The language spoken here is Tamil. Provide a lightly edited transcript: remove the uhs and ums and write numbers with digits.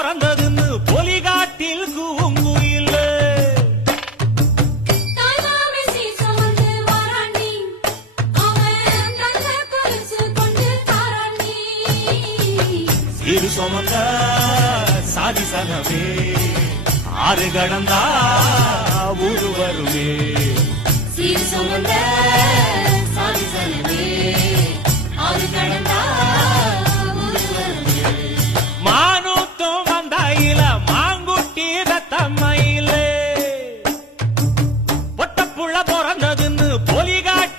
பிறந்ததுன்னு பொலிகாட்டில் கூங்குயில் இரு சுமந்த சாதி சனமே ஆறு கடந்தா ஊரு வருமே சீர் சுமந்த சாதி சனமே ஆறு கடந்தா ஊரு வருமே மானூத்தும் வந்தாயில மாங்குட்டி ரத்தம்மையில பொட்டப்புள்ள பிறந்ததுன்னு பொலிகாட்டி